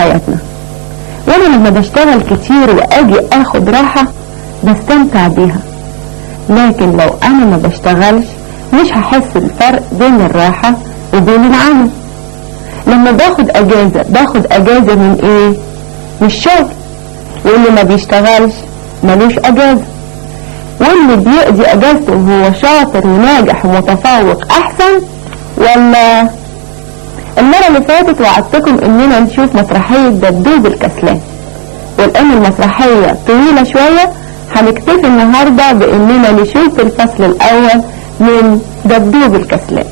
حياتنا. وانا لما بشتغل كتير واجي اخد راحة بستمتع بيها، لكن لو انا ما بشتغلش مش هحس الفرق بين الراحة وبين العمل. لما باخد اجازة من ايه؟ من الشغل. واللي ما بيشتغلش ملوش اجازة، واللي بيقضي اجازته وهو شاطر وناجح ومتفوق احسن. ولا المرة اللي فاتت وعدتكم اننا نشوف مسرحية دبدوب الكسلان، والان المسرحية طويلة شوية، هنكتفي النهاردة باننا نشوف الفصل الاول من دبدوب الكسلان.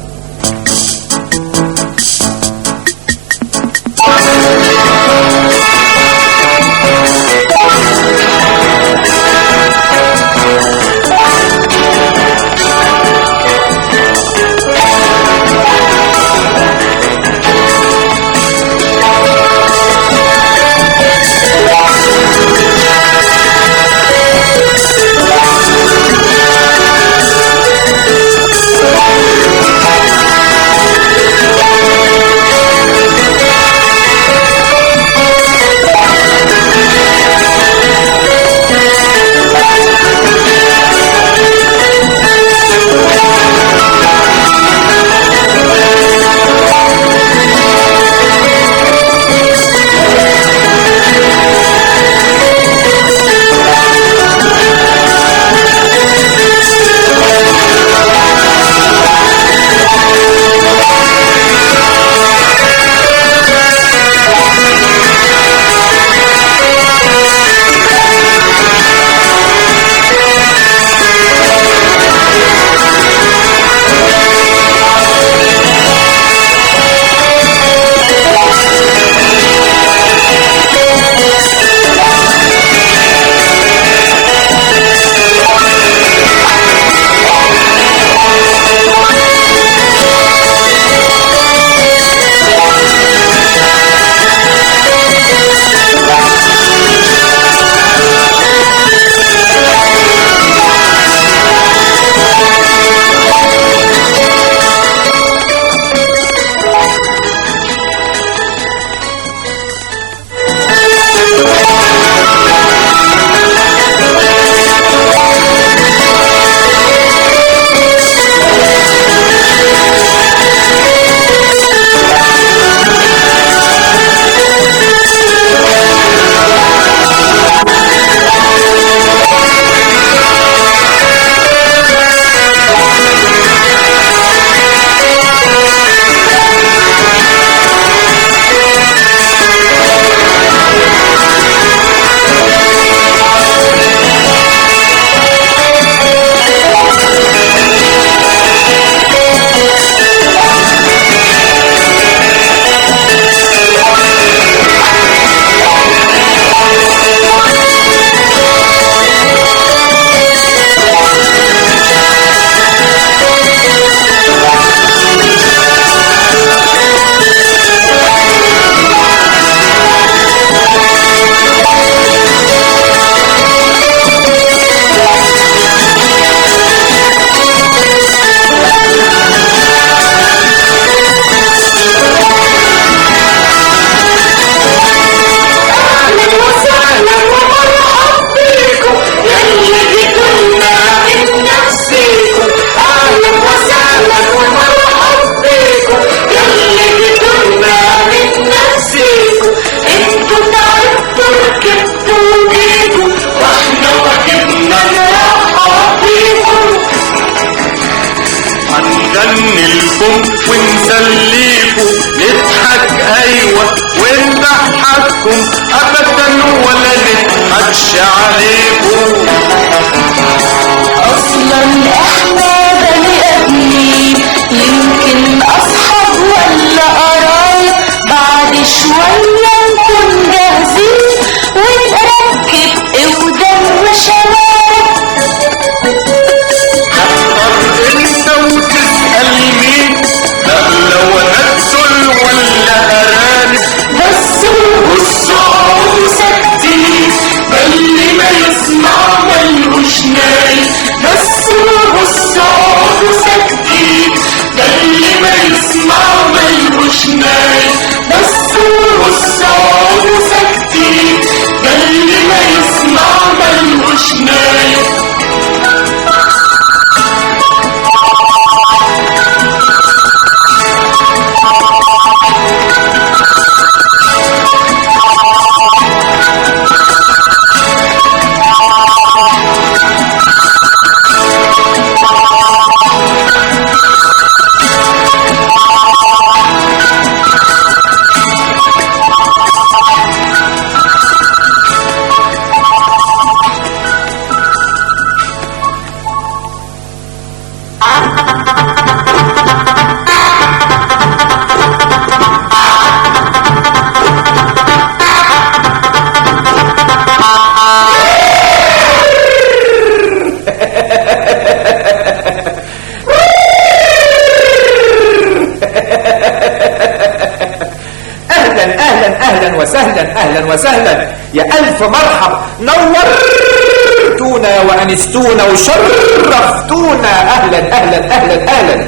ونسليكوا نضحك ايوه ونضحككم ابدا ولا نضحكش عليكوا. اصلا احنا بني ادمين يمكن اصحاب ولا قرايب، بعد شويه نكون جاهزين ونركب اودان وشوارب. كتر انت وتسال مين، ده لو اهلا اهلا وسهلا، يا الف مرحب، نورتونا وانستونا وشرفتونا. اهلا اهلا اهلا اهلا.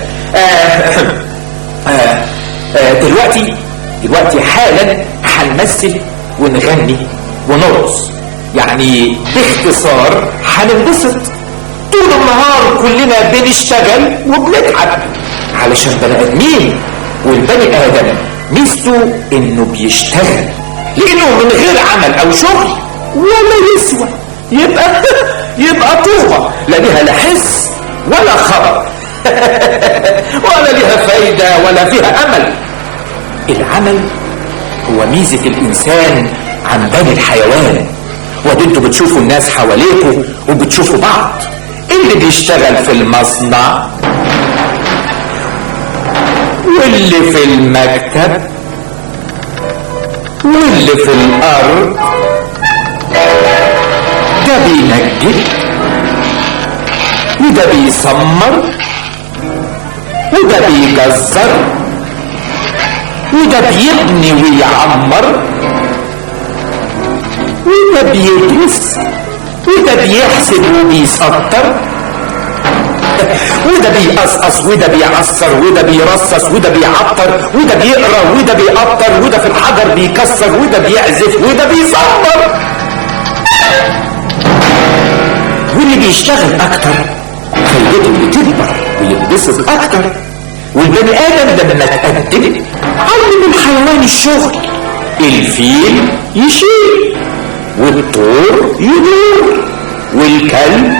دلوقتي حالا هنمثل ونغني ونرقص، يعني باختصار هننبسط. طول النهار كلنا بنشتغل وبنتعب علشان بني ادمين، والبني ادم ميزته انه بيشتغل، لانه من غير عمل او شغل ولا يسوى، يبقى طوبة لا ليها لا حس ولا خبر ولا ليها فايدة ولا فيها امل. العمل هو ميزة الانسان عن بني الحيوان. ودي انتوا بتشوفوا الناس حواليكوا وبتشوفوا بعض، اللي بيشتغل في المصنع واللي في المكتب واللي في الارض، ده بينجد وده بيسمر وده بيجزر وده بيبني ويعمر وده بيدرس وده بيحسب وبيسطر وده بيقصقص وده بيعصر وده بيرصص وده بيعطر وده بيقرا وده بيقطر وده في الحجر بيكسر وده بيعزف وده بيصبر. واللي بيشتغل اكتر خليته بتكبر ويتبسط اكتر. والبني ادم لما تقدم علم الحيوان الشغل، الفيل يشيل والطور يدور والكلب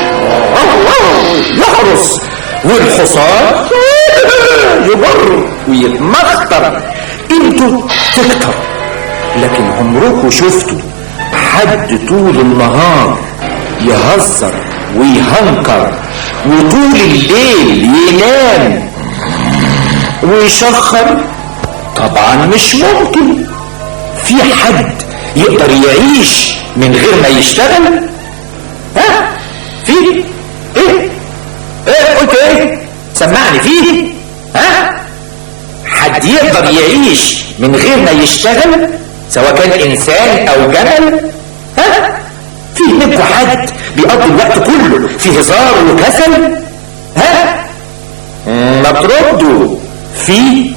يحرس والحصان يبر ويتمخطر. انتوا تكتر، لكن عمركم شفتوا حد طول النهار يهزر ويهنكر وطول الليل ينام ويشخر؟ طبعا مش ممكن. في حد يقدر يعيش من غير ما يشتغل؟ ها؟ في ايه قلت ايه؟ سمعني. فيه ها حد يقدر يعيش من غير ما يشتغل، سواء كان انسان او جمل؟ ها؟ في منكم حد بيقضي الوقت كله في هزار وكسل؟ ها؟ ما تردوا. في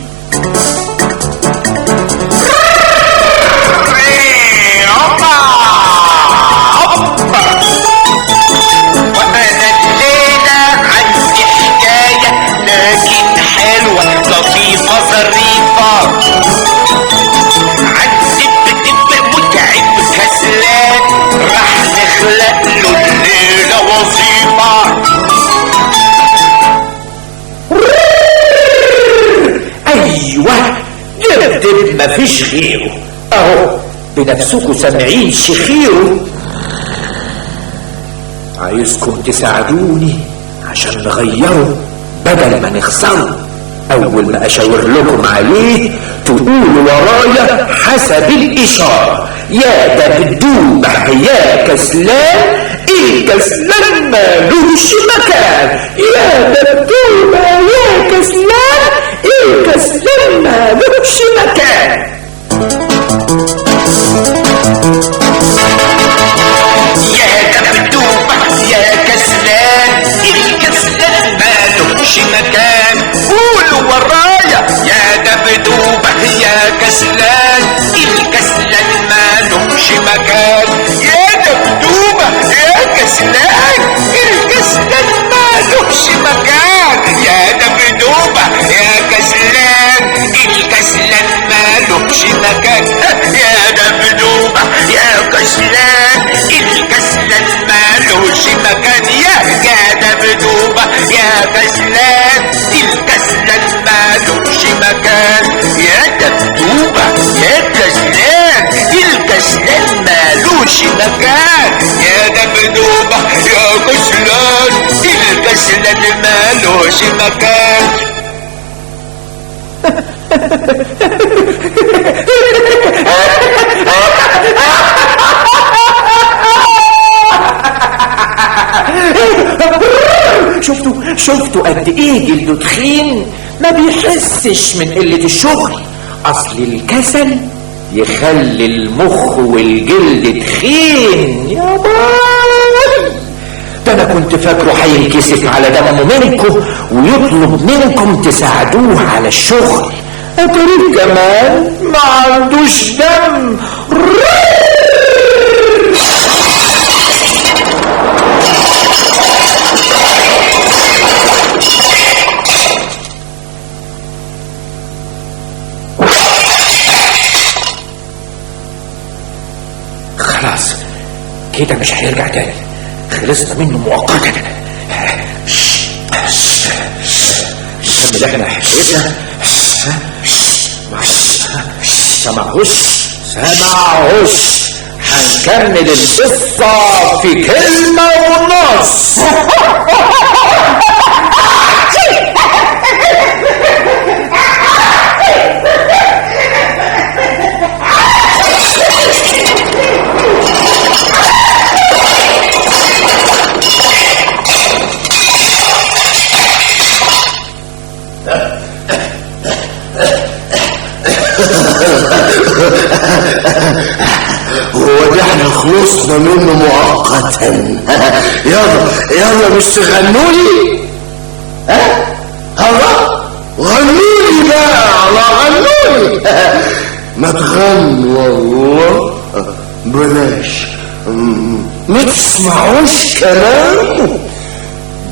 مفيش غيره اهو، بنفسكم سامعين شخيره. عايزكم تساعدوني عشان نغيره بدل ما نخسره. اول ما اشاور لكم عليه تقولوا ورايا حسب الاشاره: يا دبدوبه يا كسلان، الكسلان مالوش مكان. يا دبدوبه يا كسلان، الكسلان مالوش مكان. يا دبدوبه يا كسلان، الكسلان مالوش مكان. قولوا ورايا: يا دبدوبه يا كسلان، الكسلان مالوش مكان. يا دبدوبه يا كسلان، الكسلان مالوش مكان. يا دبدوبه يا كسلان، الكسلان مالوش مكان. يا دبدوبه يا كسلان، الكسلان مالوش مكان. يا دبدوبه يا كسلان، الكسلان مالوش مكان. يا دبدوبه يا كسلان، الكسلان مالوش مكان. يا دبدوبه يا كسلان، الكسلان مالوش مكان. شفتوا قد ايه جلده تخين؟ ما بيحسش من قلة الشغل. اصل الكسل يخلي المخ والجلد تخين. يا باي، ده انا كنت فاكره هينكسف على دمه منكم ويطلب منكم تساعدوه على الشغل. اتاريك كمان ما عندوش دم. خلاص كده مش هيرجع تاني، خلصنا منه مؤقتا. نكمل احنا حكايتنا. سمعوش هنكمل القصة في كلمة ونص. هو ده احنا خلصنا منه مؤقتا. يلا مش تغنولي؟ الله غنولي بقى، غنولي. ما تغنوا والله، بلاش، ما تسمعوش كلامه.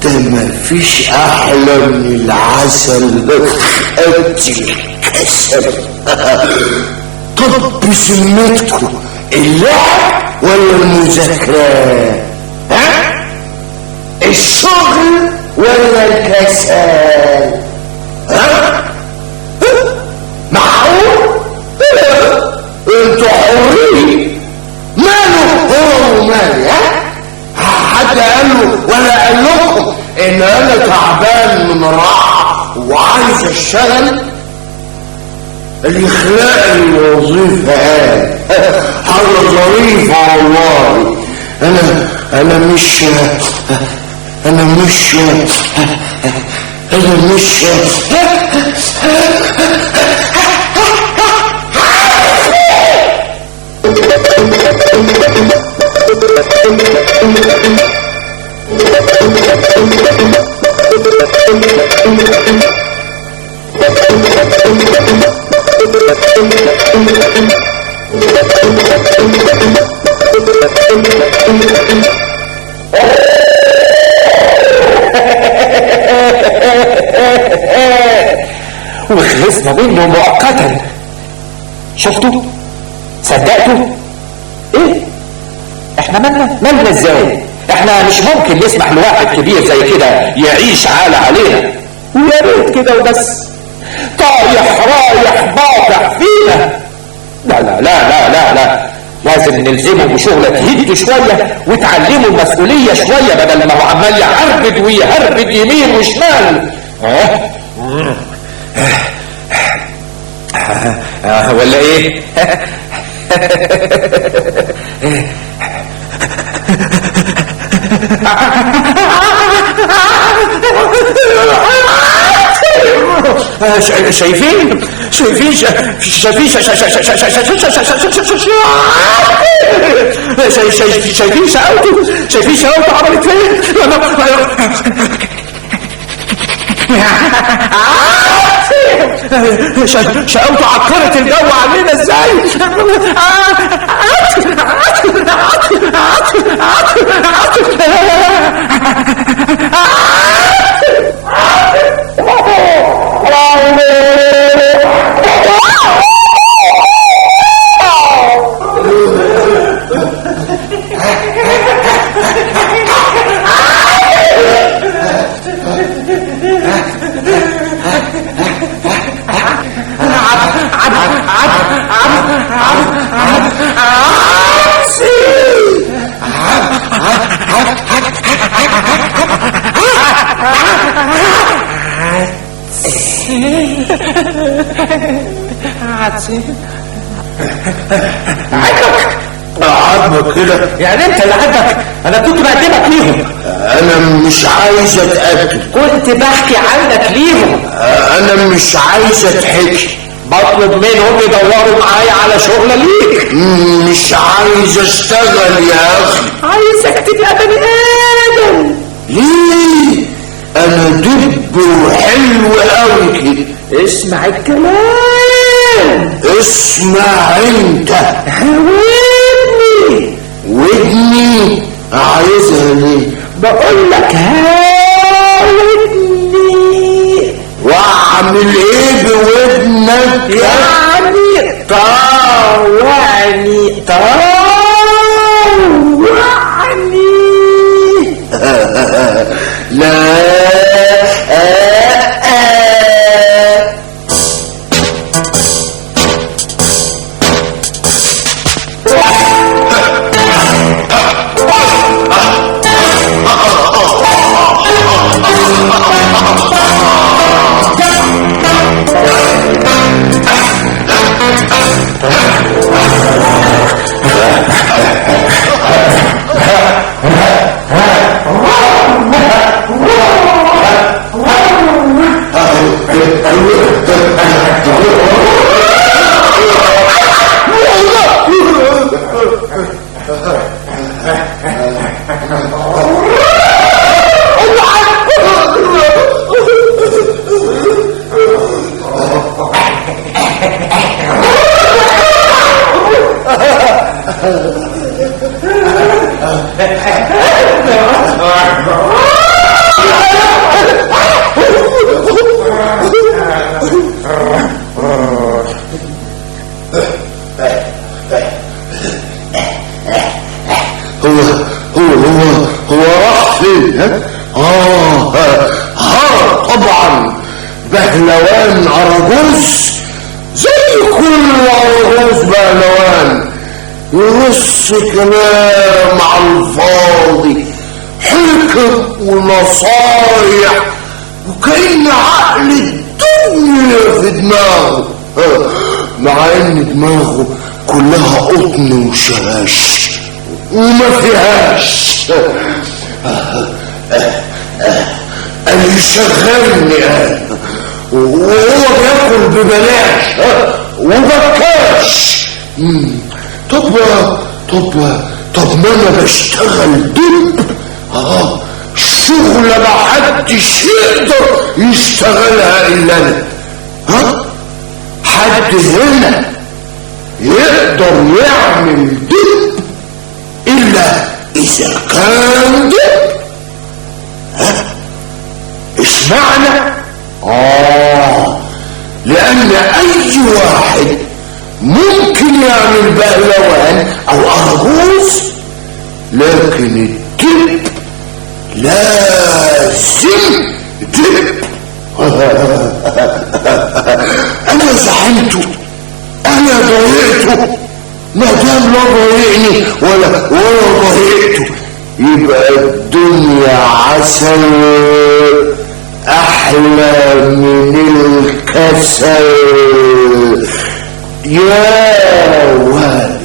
ده ما فيش احلى من العسل انت الكسل. طب بسمتكم اللعب ولا المذاكرة؟ الشغل ولا الكسل؟ معقول؟ انتوا حرين. ماله هو ومالي؟ حد قال له ولا قال لكم ان انا تعبان من راحة وعايز اشتغل؟ اللي يخلق لي وظيفة حاجة ظريفة والله. أنا مش وخلصنا منه مؤقتا. شفتوا؟ صدقتوا؟ ايه؟ احنا مالنا ازاي؟ احنا مش ممكن نسمح لواحد كبير زي كده يعيش عالة علينا. ويا ريت كده وبس، طايح رايح باطح فينا. لا لا لا لا لا لا، لازم نلزمه بشغلة تهده شوية وتعلمه المسؤولية شوية، بدل ما هو عمال يعربد ويهربد يمين وشمال. ولا ايه؟ شايفين شقاوته عملت فين؟ شقاوته عكرت الجو علينا ازاي؟ عاجبك كده؟ يعني انت اللي عاجبك؟ انا كنت بقدمك ليهم. انا مش عايز اتقدم. كنت بحكي عنك ليهم. انا مش عايز اتحكي. بطلب منهم يدوروا معايا على شغل ليك. مش عايز اشتغل يا اخي. عايزك تبقى بني ادم. ليه؟ انا دب وحلو قوي كده. اسمع الكلام. اسمع انت. ودني. ودني عايزها ليه؟ بقول لك ودني. واعمل ايه بودنك؟ يعني طوعني لا هو راح فين؟ طبعا بهلوان عرجوز زي كل عرجوز بهلوان، يرص كلام على الفاضي، حكم ونصايح، وكأن عقل الدنيا في دماغه، مع ان دماغه كلها قطن وشاش وما فيهاش. قال يشغلني وهو بياكل ببلاش وبكاش. طب ما انا بشتغل دب شغلة محدش يقدر يشتغلها الا انا. حد هنا يقدر يعمل دب الا اذا كان دب. اشمعنى؟ لان اي واحد ممكن يعمل بهلوان او ارجوز، لكن الدب لازم دب. انا زعلته، انا ضايقته، ما دام لا ضايقني ولا ضايقته يبقى الدنيا عسل احلى من الكسل يا ولد.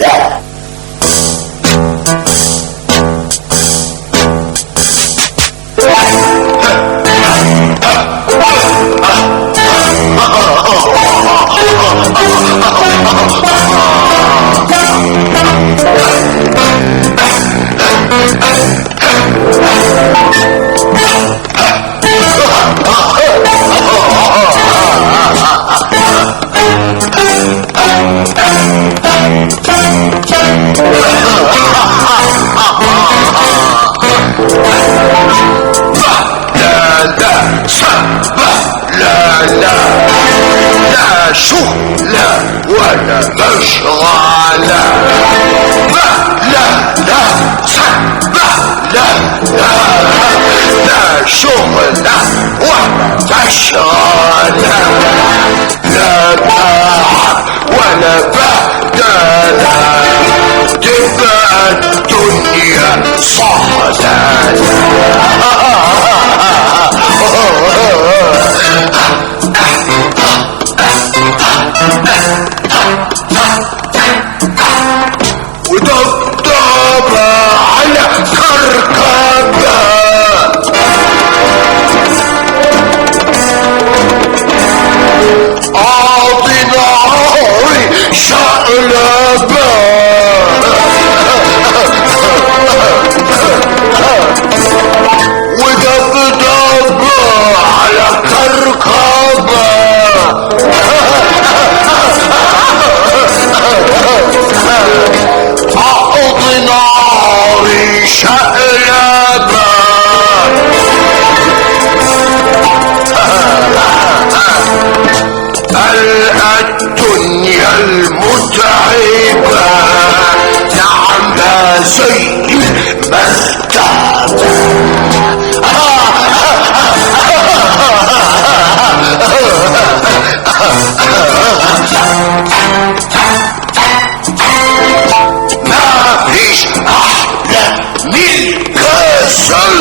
ولا مشغالة لا شغلة ولا مشغالة، لا باع ولا بدالة، تبقى الدنيا صهدالة. ودبدبة على كركبة، قاضي زي المرتبة. ما فيش أحلى من الكسل.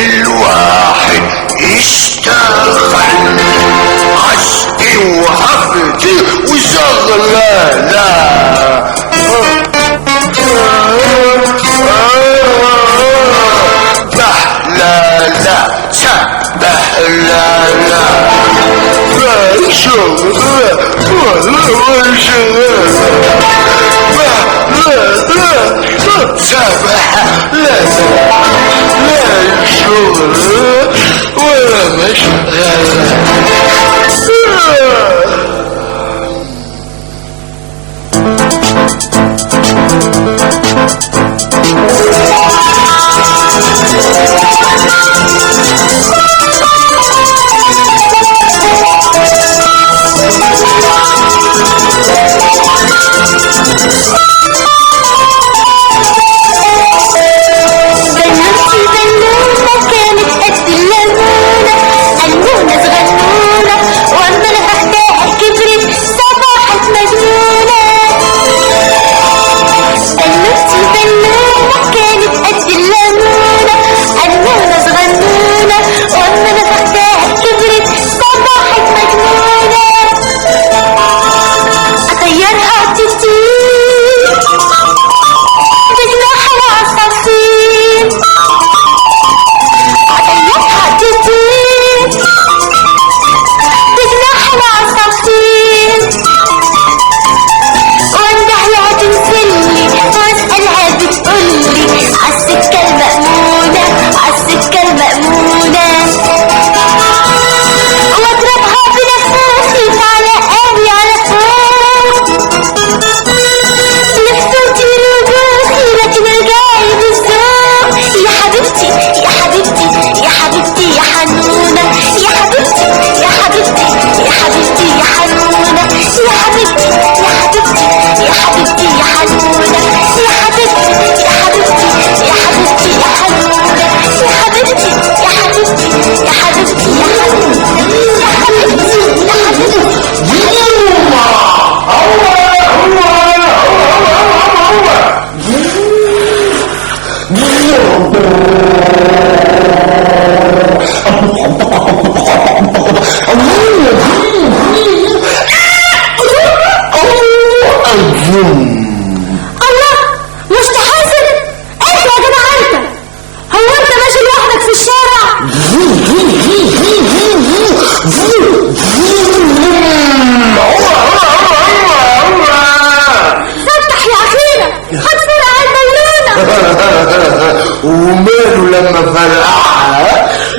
الواحد يشتغل عشقي وحبتي وشغلانة. بحلالة سبحلالة شغل سبح لا شغل ولا مشغل.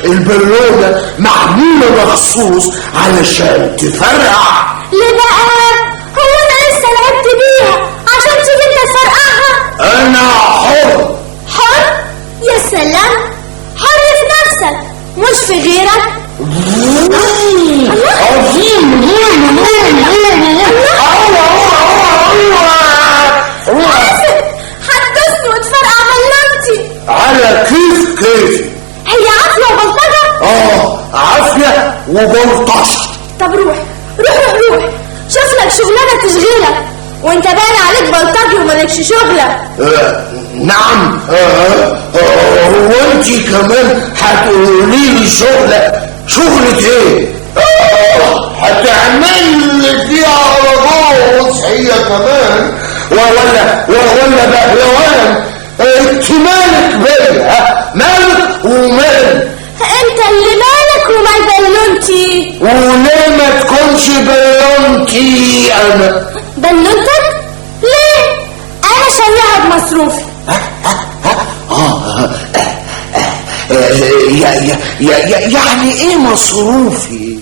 البالونة معمولة مخصوص علشان تفرقع. ليه بقى؟ هو انا لسه لعبت بيها عشان تيجي انت تفرقعها؟ انا حر. حر؟ يا سلام، حر في نفسك مش في غيرك. عظيم. هتدوسني وتفرقع بلنتي على كيفي. هي عافية وبلطجة؟ عافية وبلطجة. طب روح شوف لك شغلانة تشغلك، وانت باين عليك بلطجي ومالكش شغلة. نعم. هو انت كمان هتقولي لي شغلة ايه؟ هتعمل لي فيها عربوس هي كمان ولا بهلوان؟ انت مالك بيا؟ مالك ومال؟ انت اللي مالك ومال بلونتي. وليه ما تكون اكونش بلونتي انا. بلونتك؟ ليه؟ انا شايلها بمصروفي. يعني ايه مصروفي؟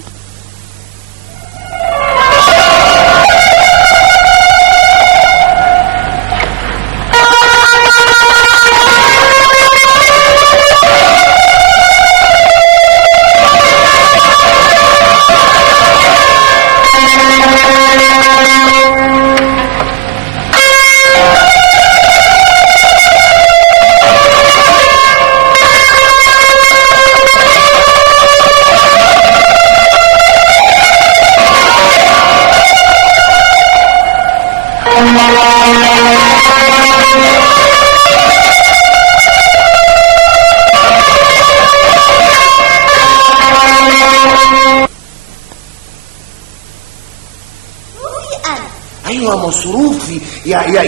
ايوه مصروفي. يعني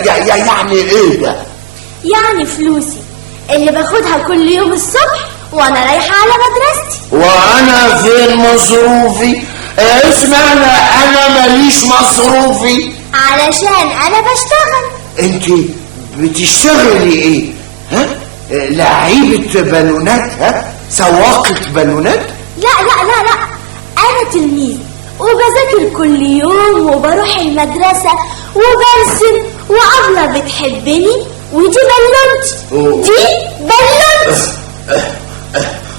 ايه ده؟ يعني فلوسي اللي باخدها كل يوم الصبح وانا رايحه على مدرستي. وانا فين مصروفي؟ اسمعنا، انا ماليش مصروفي. علشان انا بشتغل. انت بتشتغلي ايه؟ ها؟ لعيبة بالونات؟ ها؟ سواقة بالونات؟ لا انا تلميذ وبذاكر كل يوم وبروح المدرسة وبرسم وأبلة بتحبني ودي بلونتي. دي بلونتي.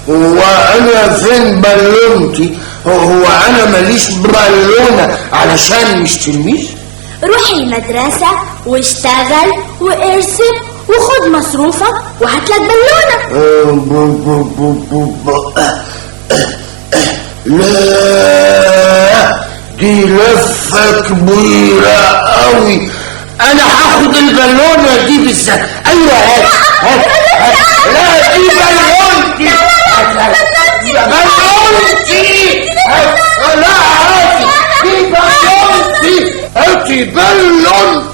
وانا فين بالونتي؟ هو انا ماليش بالونة علشان مش تلميذ؟ روح المدرسة واشتغل وارسم وخد مصروفك وهاتلك بالونة. لا، دي لفة كبيرة قوي. انا هاخد البالونة دي بالذات. ايوه هات. لا دي بالونتي. بالونتي. لا هاتي دي بالونتي. هاتي بالونتي.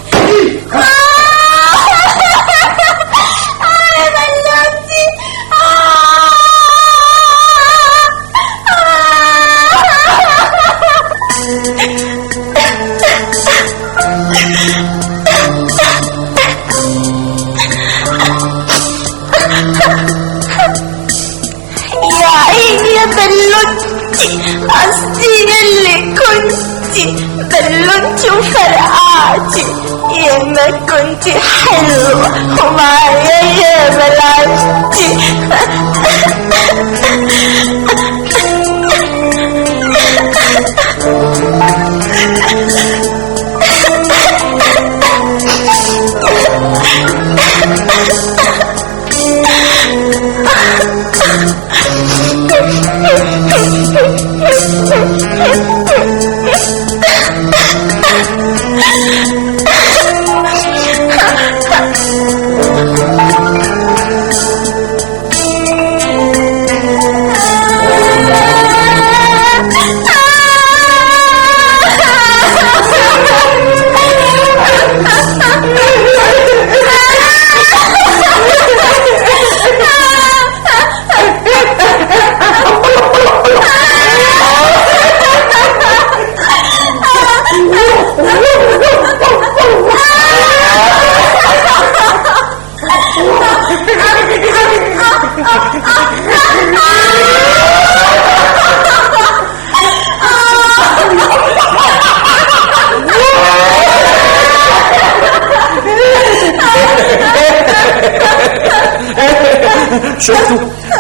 يا عيني يا بلونتي، قصدي اللي كنتي بلونتي وفرقعتي. يا ما كنتي حلوة ومعايا يا بلعتي.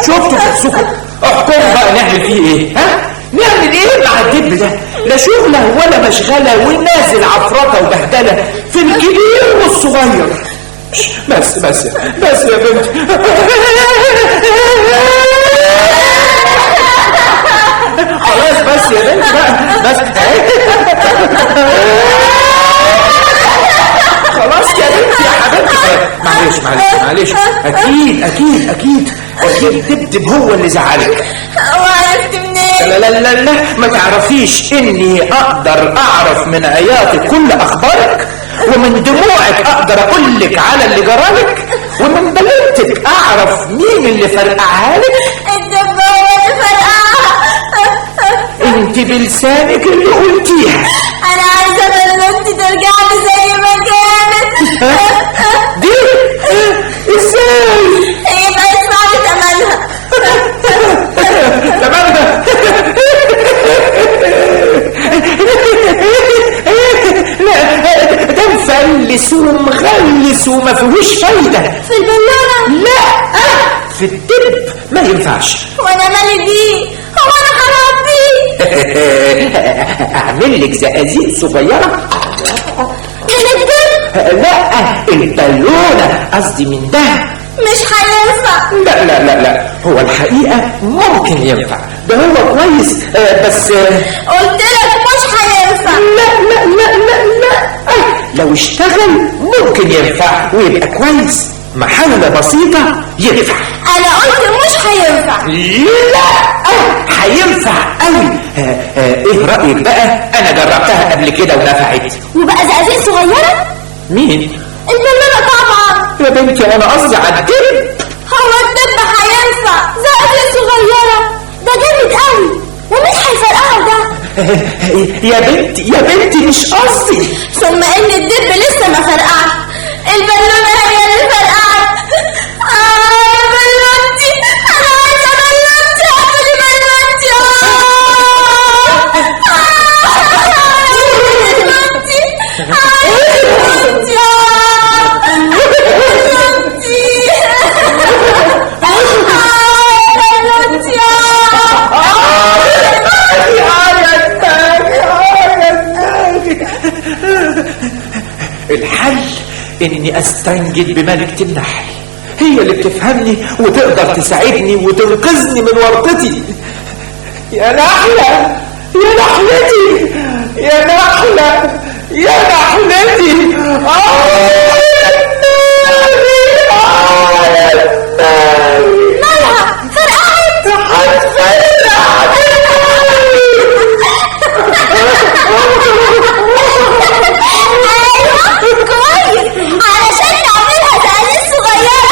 شفتوا فلسفه. احكموا بقى نعمل فيه ايه؟ ها؟ نعمل ايه مع الدب ده؟ لا شغله ولا مشغله ونازل عفرطه وبهدله في الكبير والصغير. بس يا بنتي. خلاص بس يا بنتي بقى. بس خلاص يا بنتي يا حبيبتي. معلش اكيد الدبدب هو اللي زعلك. وعرفت منين؟ لا ما تعرفيش اني اقدر اعرف من اياتك كل اخبارك، ومن دموعك اقدر اقول لك على اللي جرالك، ومن بلنتك اعرف مين اللي فرقعها لك. الدب هو اللي فرقعها. انت بلسانك اللي قلتيها. انا عايزه بنوتي ترجع لي زي ما كانت. دي ازاي؟ يبقى اسمعي تمنها. تمام. لا ده مفلس ومغلس وما فيهوش فايده. في البلانه؟ لا في الدب ما ينفعش. وانا مالي بيه؟ هو انا خلاص بيه؟ اعمل لك زقازيق صغيره من الدب؟ لا البالونه قصدي من ده. مش هينفع. لا لا لا لا هو الحقيقه ممكن ينفع، ده هو كويس بس قلت لك مش هينفع. لا لا لا لا لا لو اشتغل ممكن ينفع ويبقى كويس. محاولة بسيطة ينفع. انا قلت مش هينفع. لا هينفع قوي. ايه رأيك بقى؟ انا جربتها قبل كده ونفعت. وبقى زقازيق صغيرة؟ مين؟ البلانة طبعا. يا بنتي انا قصدي على الدب. هو الدب هينفع؟ زقازيق صغيرة ده جامد قوي ومش هيفرقعه ده. يا بنتي مش قصدي. ثم ان الدب لسه ما فرقعش، البالونة هي اللي فرقعت. بلونتي، انا عايزة بلونتي، هاتولي بلونتي. بلونتي، الحل اني استنجد بملكة النحل، هي اللي بتفهمني وتقدر تساعدني وتنقذني من ورطتي. يا نحلة يا نحلتي يا نحلة يا نحلتي. مالها؟ فرقعت؟ ايوه كويس، علشان نعملها زقازيق صغيرة.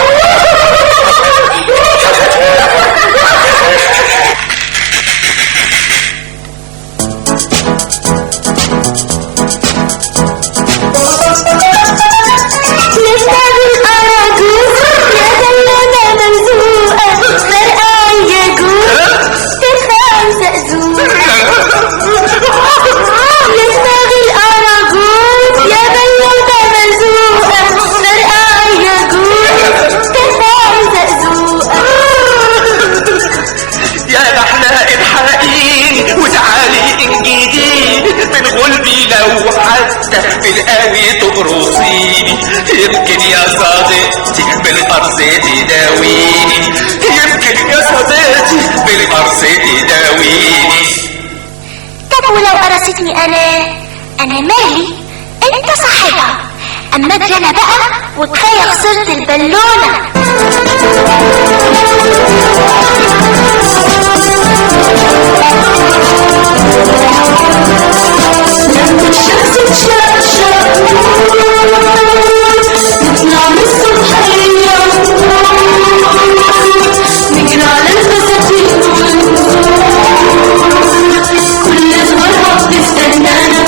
بالقوي تقرصيني، يمكن يا صديقتي بالقرص تداويني، يمكن يا صديقتي بالقرص تداويني. طب ولو قرصتني انا مالي؟ انت صاحبها، اما اجي انا بقى وكفايه خسرت البالونه. لما الشمس تشقشق نطلع من الصبحية نجري على البساتين كل صغيرها بتستنانا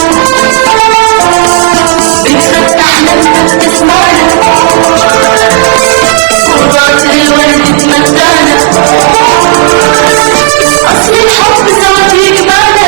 بتفتح لما بتسمعنا وبعد الورد تمدانا أصل الحب سوا بيجمعنا.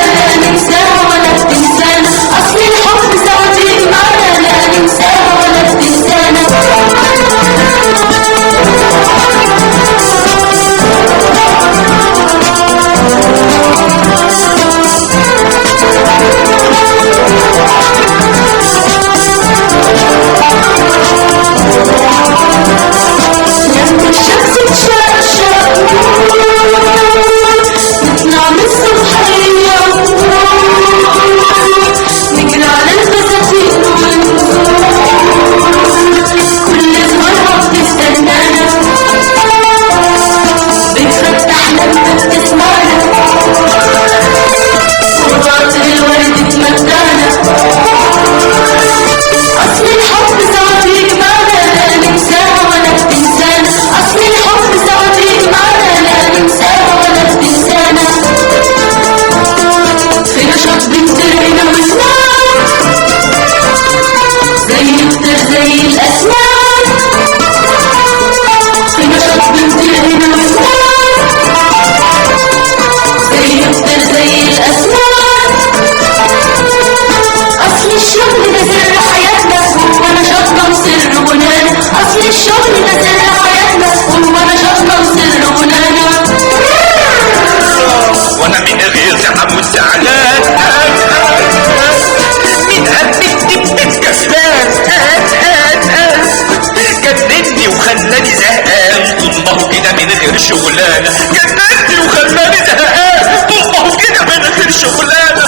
شغلانة جننتي وخلاني زهقان، طبعا كده من غير شغلانة.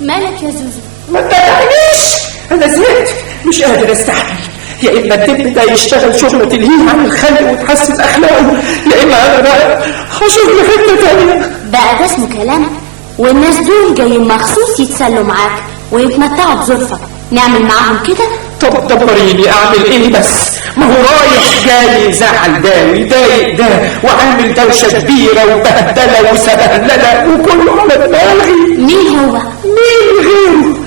مالك يا زوزو؟ ما تضايقنيش، انا زهقت مش قادر استحمل. يا اما الدب ده يشتغل شغله تلهيه عن الخلق وتحسن اخلاقه، يا اما انا بقى هشوف لي حته تانيه. بقى ده اسمه كلام؟ والناس دول جايين مخصوص يتسلوا معاك ويتمتعوا بظروفك، نعمل معاهم كده؟ طب دبريني اعمل ايه بس؟ ما هو رايح جاي يزعل ده ويضايق ده وعامل دوشه كبيره وبهدله وسبهلله وكله على دماغي. مين هو؟ مين غيره؟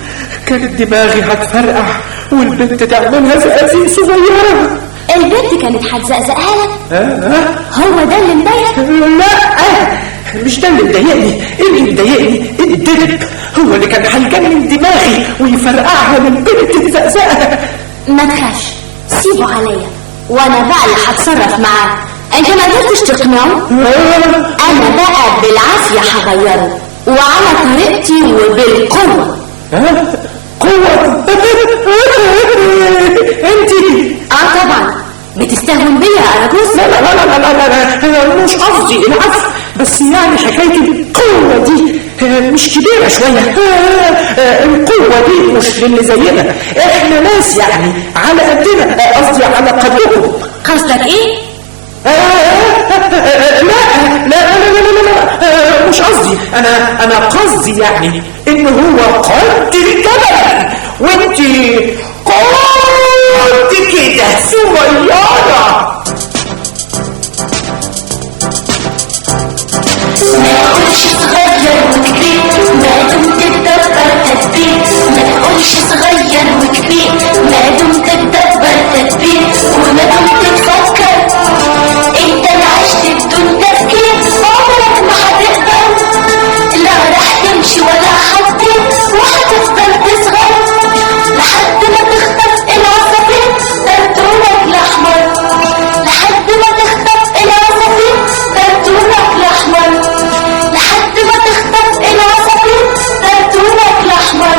كانت دماغي هتفرقع والبنت تعملها زقازيق صغيره. البنت كانت هتزقزقها لك؟ هو ده اللي مضايقك؟ لا مش ده اللي مضايقني، اللي مضايقني الدب هو اللي كان هيجنن دماغي ويفرقعها للبنت تزقزقها. ما تخافش، سيبه عليا وانا بقى اللي هتصرف معاه. انت ما قدرتش تقنعه؟ انا بقى بالعافيه هغيره وعلى طريقتي وبالقوه. قوة؟ انتي؟ طبعا بتستهون بيا يا أراجوز؟ لا لا لا لا لا لا مش قصدي العفو، بس يعني حكاية القوة دي مش كبيرة شوية. القوة دي مش للي زينا، احنا ناس يعني على قدنا، قصدي على قدركم. قصدك ايه؟ لا مش قصدي، انا قصدي يعني ان هو قد الجبل وانتي قد كده صغيرة. ما تقولش صغير وكبير ما دمت تدبر تدبير، ما تقولش صغير وكبير ما دمت تدبر تدبير، وما دمت تفكر انت اللي عشت بدون تفكير عمرك ما هتقدر، لا راح تمشي ولا حتى وهتفضل تصغر لحد ما تخطف العصافير ترتونك الاحمر، لحد ما تخطف العصافير ترتونك الاحمر، لحد ما تخطف العصافير ترتونك الاحمر.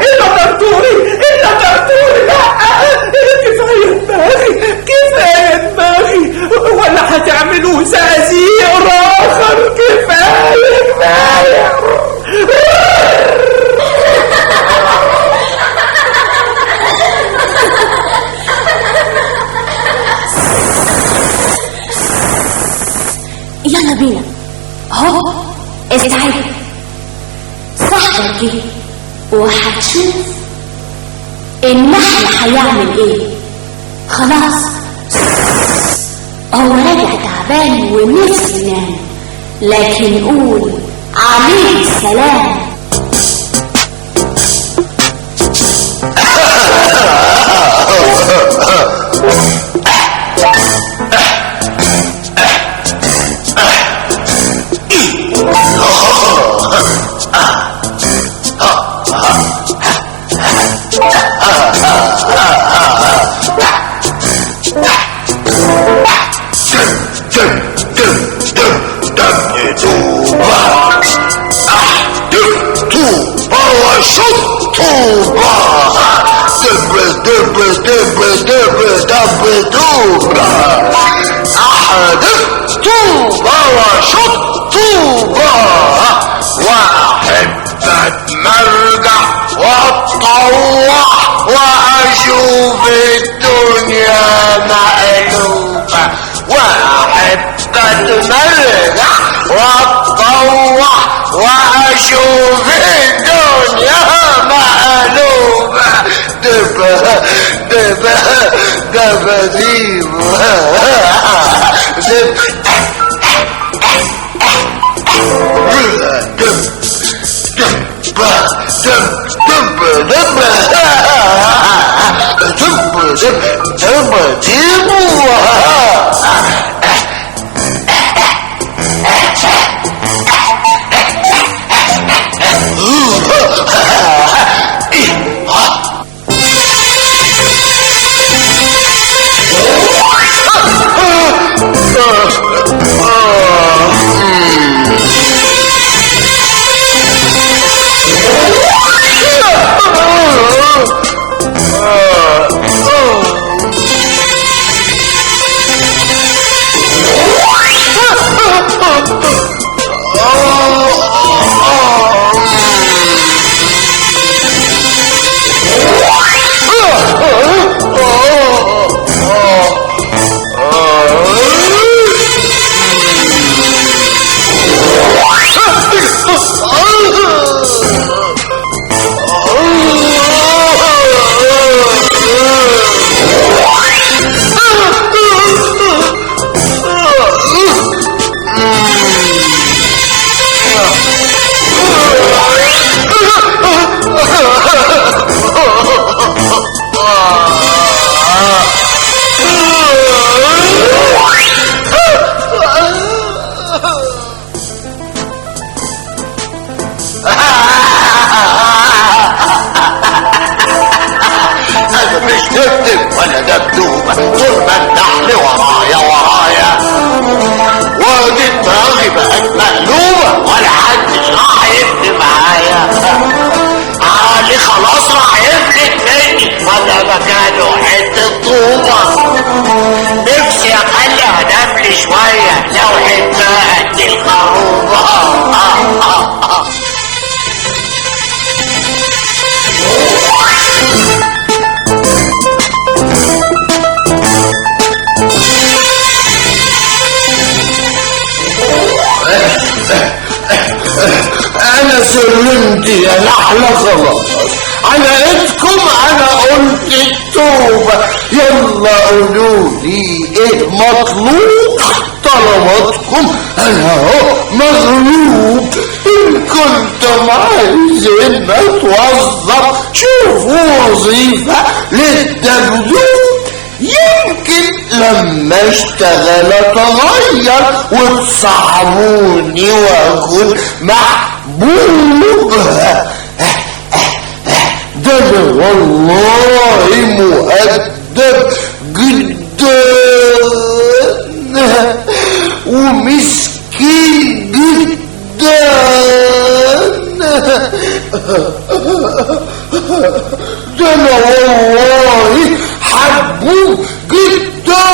إلا ترتوري لا كفاية دماغي ولا هتعملوا زقازيق آخر. كفاية يلا بينا اهو، استعد صاحبك جه وهتشوف النحل هيعمل ايه. خلاص هو راجع تعبان ونفسه ينام، لكن قول عليه السلام. وأشوف الدنيا مقلوبة، وأحب أتمرجح وأتطوح وأشوف الدنيا مقلوبة. دبا ديب مكانه حتة طوبة. نفسي اخليها نملي شوية لو حتة قد الخروبة. انا سلمت يا نحلة خلاص، على ايدكم انا قلت التوبة. يلا قولولي ايه مطلوب طلباتكم، انا اهو مغلوب. ان كنتم عايزين اتوظف شوفوا وظيفة للدبدوب، يمكن لما اشتغل اتغير وتصاحبوني واكون محبوب. ده انا والله مؤدب جدا ومسكين جدا. ده انا والله حبوب جدا.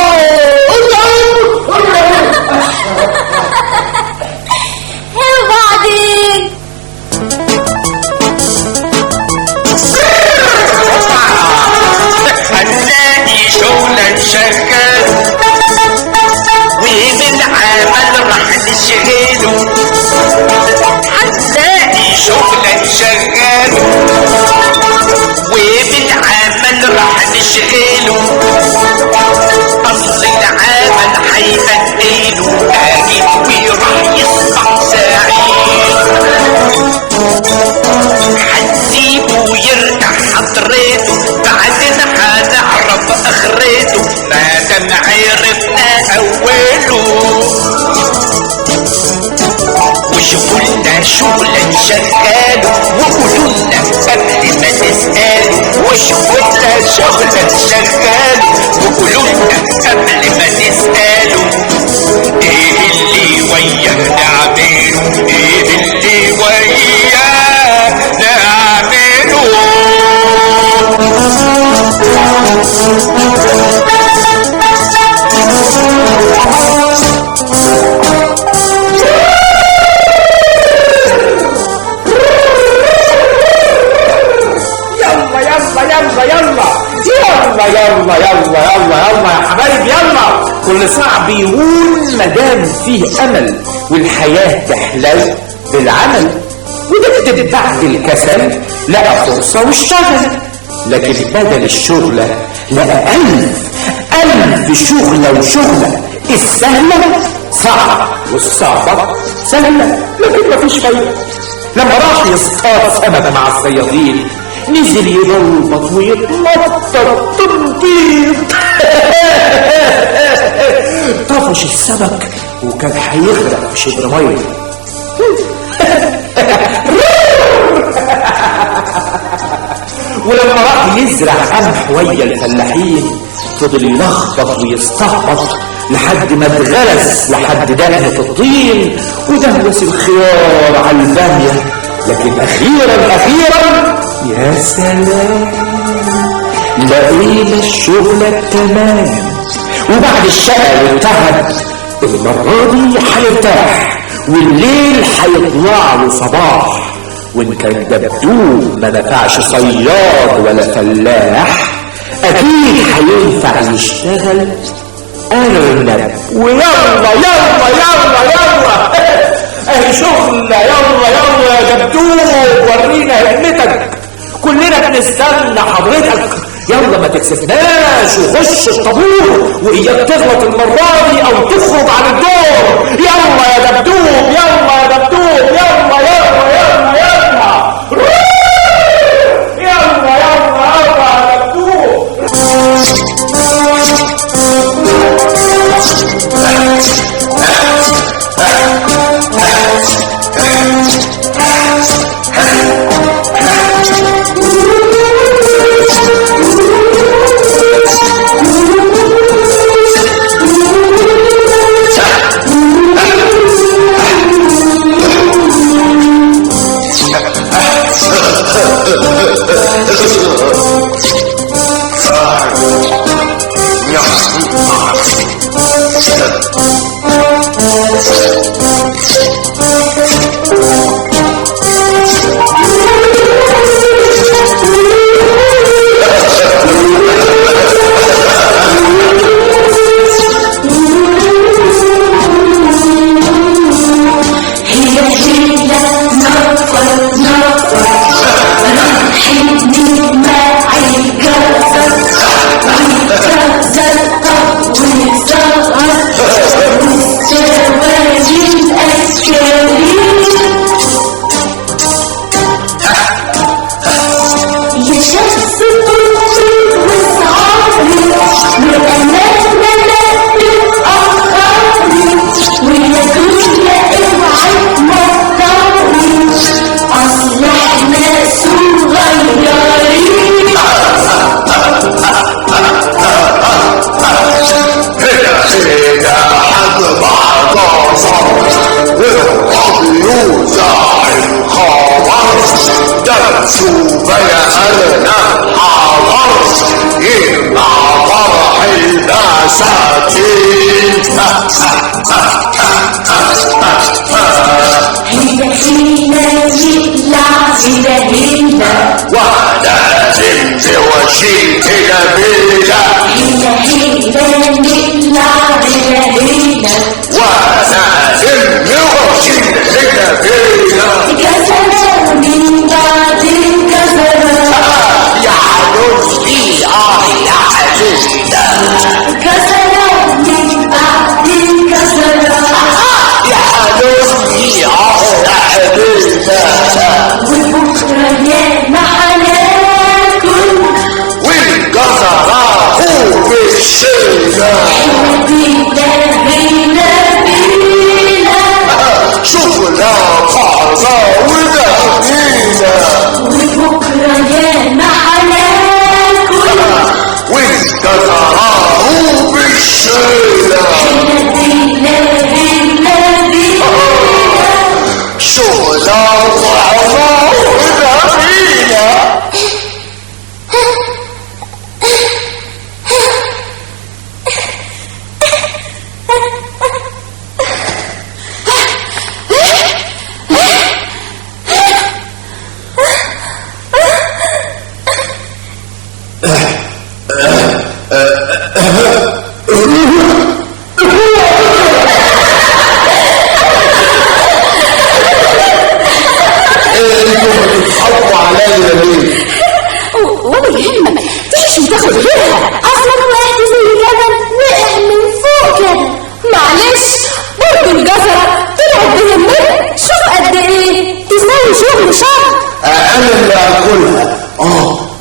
وبعدين خلاني شغلا شغال وبالعمل راح نشغله. خلاني شغلا شغال وبالعمل راح نشغله. اصل العمل هيبدله اجيب وراح يصبح سعيد. هنسيبه يرجع حضرته بعدين هنعرف اخرته ما دام عرفنا اوله. وشغلنا شغلا شغاله وقولولنا قبل ما تسألوا. وشغلنا شغلا شغاله وقولولنا قبل ما تسألوا. ايه اللي وياه نعمله، ايه اللي وياه نعمله. يلا يا حبايبي، يلا. كل صعب يهون مدام فيه امل، والحياه تحلو بالعمل. ودبدب بعد الكسل لقى فرصه واشتغل، لكن بدل الشغله لقى ألف شغله وشغله. السهله صعبه والصعبه سهله، لكن مفيش فايده. لما راح يصطاد سمكه مع الصيادين نزل يبلبط ويتنطط تنطيط. طفش السمك وكان هيغرق في شبر ميه. ولما راح يزرع قمح ويا الفلاحين فضل يلخبط ويستهبط لحد ما اتغرس لحد دهنة الطين ودهوس الخيار على البامية. لكن اخيرا يا سلام لقينا الشغل التمام. وبعد الشقة والتعب المرة دي هيرتاح والليل هيطلع له صباح. وان كان دبدوب ما نفعش صياد ولا فلاح اكيد هينفع يشتغل ارنب. ويلا يلا يلا يلا اهي شغل. يلا يلا يا دبدوب ورينا همتك، كلنا بنستنى حضرتك. يلا ما تكسبناش وخش الطابور، واياك تغلط المره دي او تخرج عن الدور. يلا يا دبدوب، يلا يا دبدوب، يلا يلا يلا يلا يلا يلا يا دبدوب.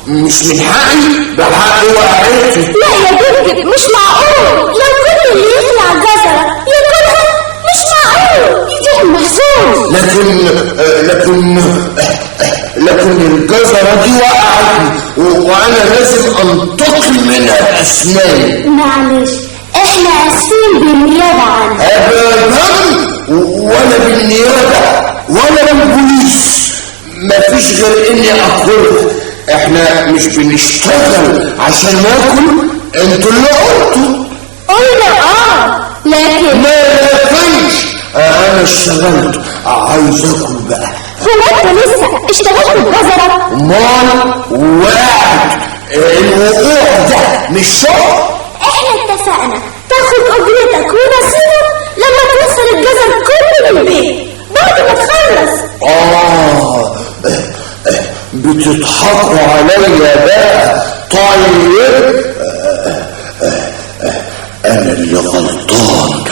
مش من حقي، ده حقي وعيلتي. لا يا بنتي مش معقول، لو كل اللي يخلع جزرة ياكلها مش معقول، يجيهم محظوظ. لكن الجزرة دي وقعتني وانا لازم انتقم منها باسناني. معلش احنا اسفين بالنيابة عنها. ابدا، ولا بالنيابة ولا بالبوليس، مفيش غير اني اكلها. احنا مش بنشتغل عشان ناكل، انتوا اللي قلتوا. قلنا لكن ما كانش انا اشتغلت، عايز اكل بقى. هو انت لسه اشتغلت بجزرة؟ امال وقعت، الوقوع ده مش شغل. احنا اتفقنا تاخد اجرتك ونصيبك لما توصل الجزر كله للبيت بعد ما تخلص. بتضحكوا عليا بقى. طيب انا اللي غلطان،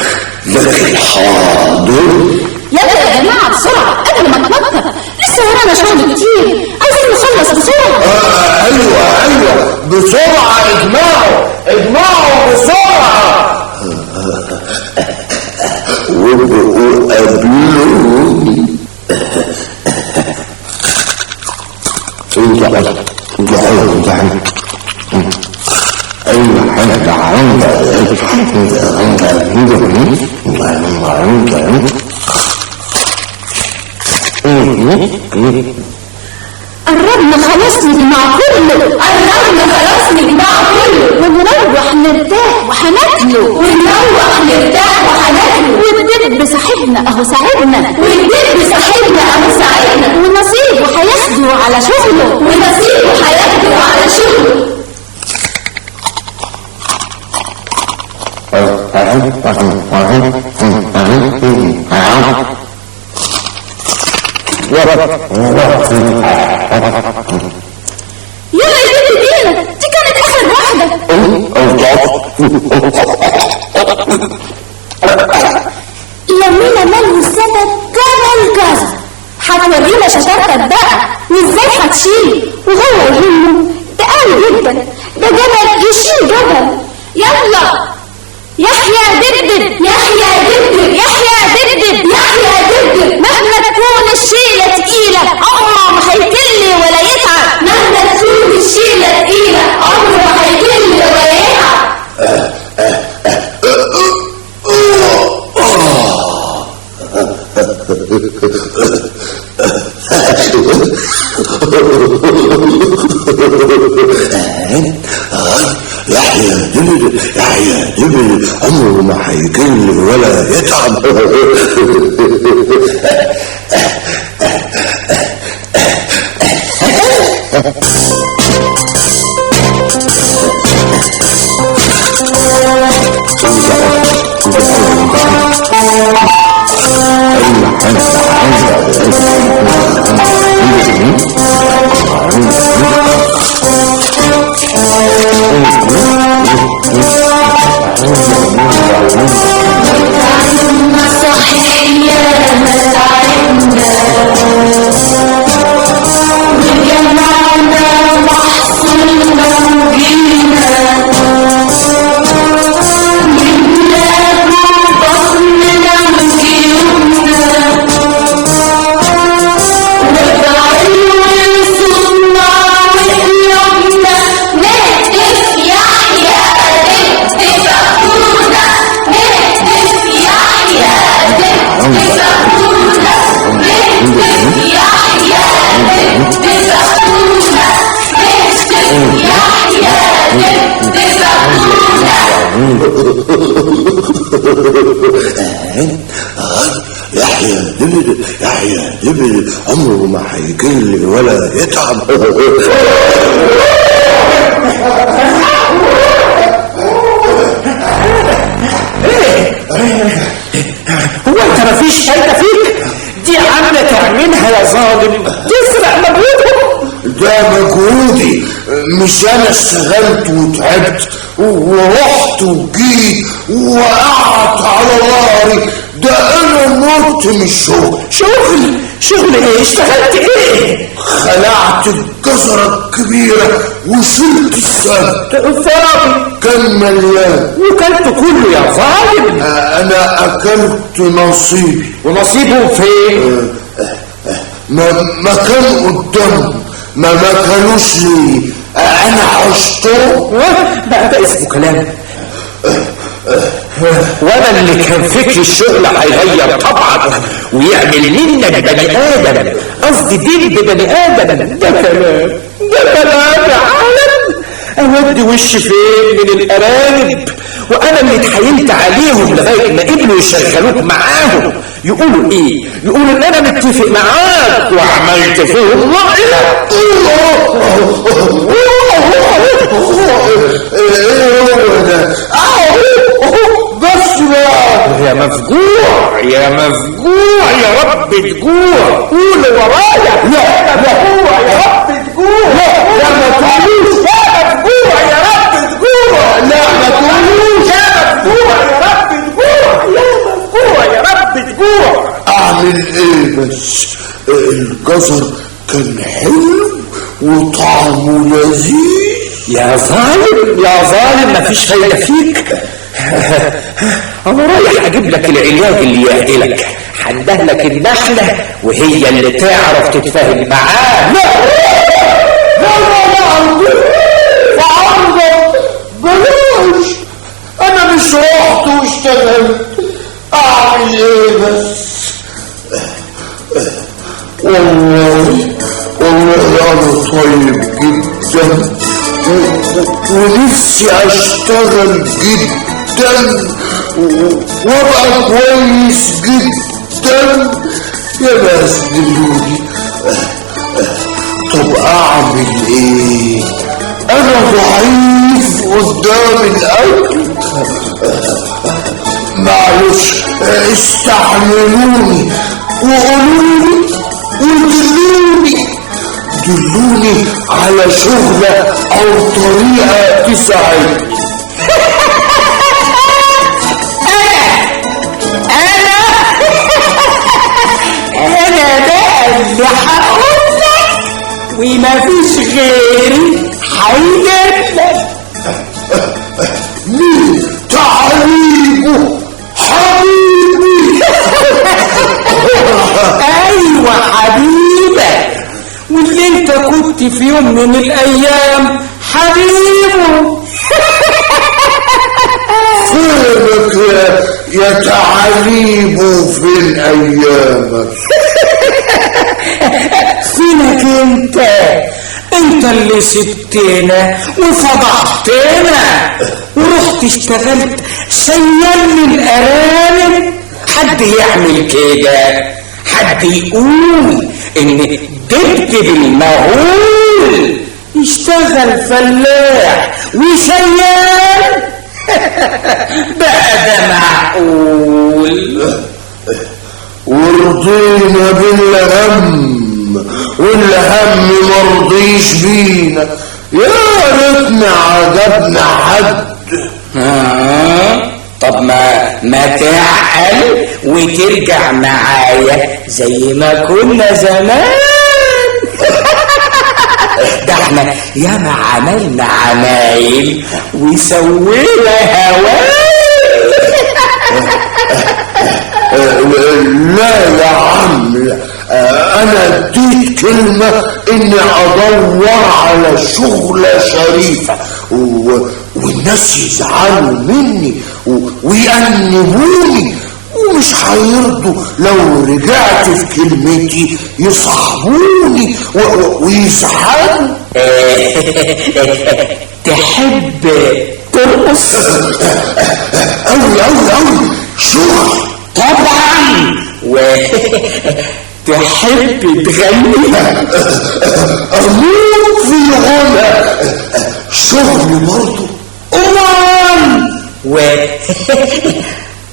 لكن حاضر. يا جماعة بسرعة قبل ما تنطر، لسه ورانا شغل كتير، عايزين نخلص بسرعة. ايوه بسرعة، اجمعوا بسرعة. وابقوا قابلوني. قربنا قربنا خلاص نجمع كله، قربنا خلاص نجمع كله، ونروح نرتاح وهناكله، ونروح نرتاح وهناكله، والدب صاحبنا اهو ساعدنا، والدب صاحبنا اهو ساعدنا، ونصيبه هياخده على شغله، ونصيبه هياخده على شغله. يلا يا بنتي بينا، دي كانت اخر واحدة. يمينا ماله السبب كان الجزر، هتورينا شطارتك بقى وازاي هتشيل، وهو يهمه ده قوي جدا، ده جبل يشيل جبل. يلا يحيى دبدب، يحيى دبدب، يحيى دبدب، يحيى دبدب. مهما تكون الشيلة تقيلة عمره ما هيكل ولا يتعب، مهما تكون الشيلة تقيلة عمره ما هيكل ولا يتعب. يحيى دبل عمره ما هيكل ولا يتعب. يحيى دبل عمره ما هيكل ولا يتعب. هو انت مفيش فايدة فيك؟ دي عاملة تعملها يا ظالم، تسرق مجهودهم. ده مجهودي، مش انا اشتغلت وتعبت ورحت وجيت وقعدت على ظهري، ده انا مت من الشغل. شغل ايه؟ اشتغلت ايه؟ خلعت الجزرة الكبيرة وشلت السد، الفاضي كان مليان وكلت كله يا ظالم. انا اكلت نصيبي. ونصيبه فين؟ ما كان قدامهم، ما كانوش لي، انا عشتهم. ده اسمه كلام. وانا اللي كان فكر الشغل هيغير طبعا ويعمل منك بني ادم، قصدي دين بني ادم. ده كلام يا عالم. اودي وشي فين من الارانب؟ وانا اللي اتحايلت عليهم لغايه ما قبلوا يشغلوك معاهم. يقولوا ايه؟ يقولوا ان انا متفق معاك وعملت فيهم بس بقى يا مفجوع يا رب تجوع. قولوا ورايا يا مفجوع يا رب تجوع. لا ما تقولوش يا مفجوع يا رب تجوع. لا ما تقولوش يا مفجوع يا رب تجوع. يا مفجوع يا رب تجوع. اعمل ايه بس؟ الجزر كان حلو وطعمه لذيذ. يا ظالم مفيش فايدة فيك. انا رايح اجيب لك العلاج اللي يأهلك. هندهلك النحلة وهي اللي تعرف تتفاهم معاه. بلاش، انا مش رحت واشتغلت، اعمل ايه بس؟ والله انا نفسي اشتغل جدا وابقى كويس جدا يا ناس دلوني. طب اعمل ايه؟ انا ضعيف قدام الاكل. معلش استحملوني وقولولي دلوني على شغلة او طريقة تساعدني. انا بقى اللي هقول لك ومفيش غيري هيجيبلك. مين؟ تعليمه حبيبي. ايوه حبيبك، واللي انت كنت في يوم من الايام حبيبه. فينك يا تعليمه فين ايامك؟ فينك انت اللي سبتنا وفضحتنا ورحت اشتغلت شيال من الارانب. حد يعمل كده؟ حد يقول ان دبدب المهول يشتغل فلاح وشيال؟ بقى ده معقول؟ ورضينا بالهم والهم مرضيش بينا. يا ريتنا عجبنا حد. طب ما تعقل وترجع معايا زي ما كنا زمان. ده احنا ياما عملنا عمايل وسوينا هوايل. لا يا عم، انا اديت كلمة اني ادور على شغلة شريفة والناس يزعلوا مني ويأنبوني ومش هيرضوا لو رجعت في كلمتي يصاحبوني ويزعلوا. تحب ترقص؟ أوي شغل طبعا. تحب تغني؟ أموت في الغنى. شغل برضه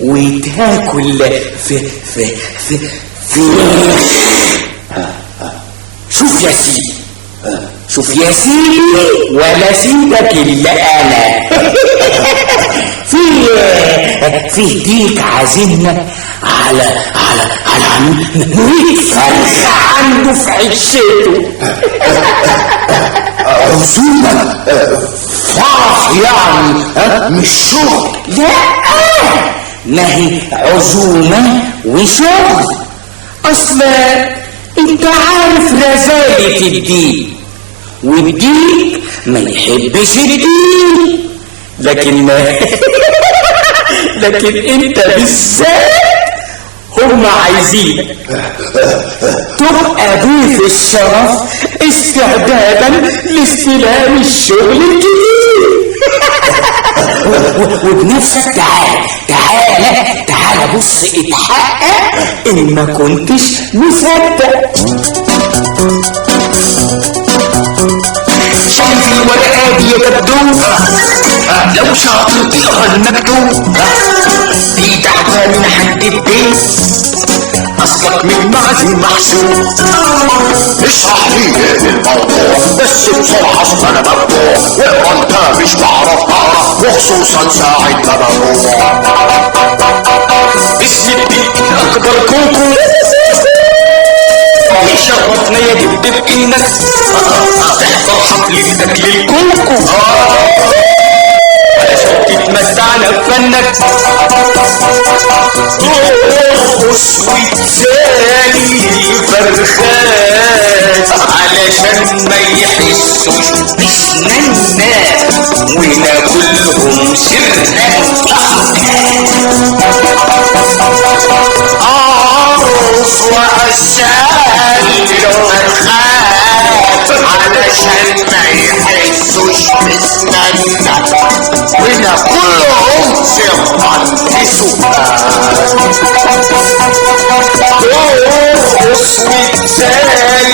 وتاكل في شوف يا سيدي ولا سيدك الا انا. في ديك عازمنا على 100 فرخة عنده في عشته. عزومة فرح يعني مش شغل. لا، ما هي عزومة وشغل. اصل انت عارف رزالة الديك، والديك ما يحبش الديك، لكن انت بالذات هم عايزينك تبقى ضيف الشرف استعدادا لاستلام الشغل الجديد. وبنفسك تعالى بص اتحقق ان ما كنتش مصدق. شايف الورقة دي يا دبدوب؟ لو شاطر تقرا المكتوب دي دعوة من حد البيت، اصلك من معزم محسوب. اشرح لي ايه الموضوع بس بسرعة اصل انا مبدوع، واقرا انت مش بعرف اقرا وخصوصا ساعة ما بروح. اسم البيت اكبر كوكو يشرفنا يا دبدب انك تحضر حفلتك للكوكو علشان تتمتعنا بفنك. ترقص وتسالي الفرخات علشان ما يحسوش بسننا وناكلهم سرا. عروس وعسال الفرخات علشان ما يحسوش يحسوش بسنانا وناكلهم سرا في سكان. اسمك زي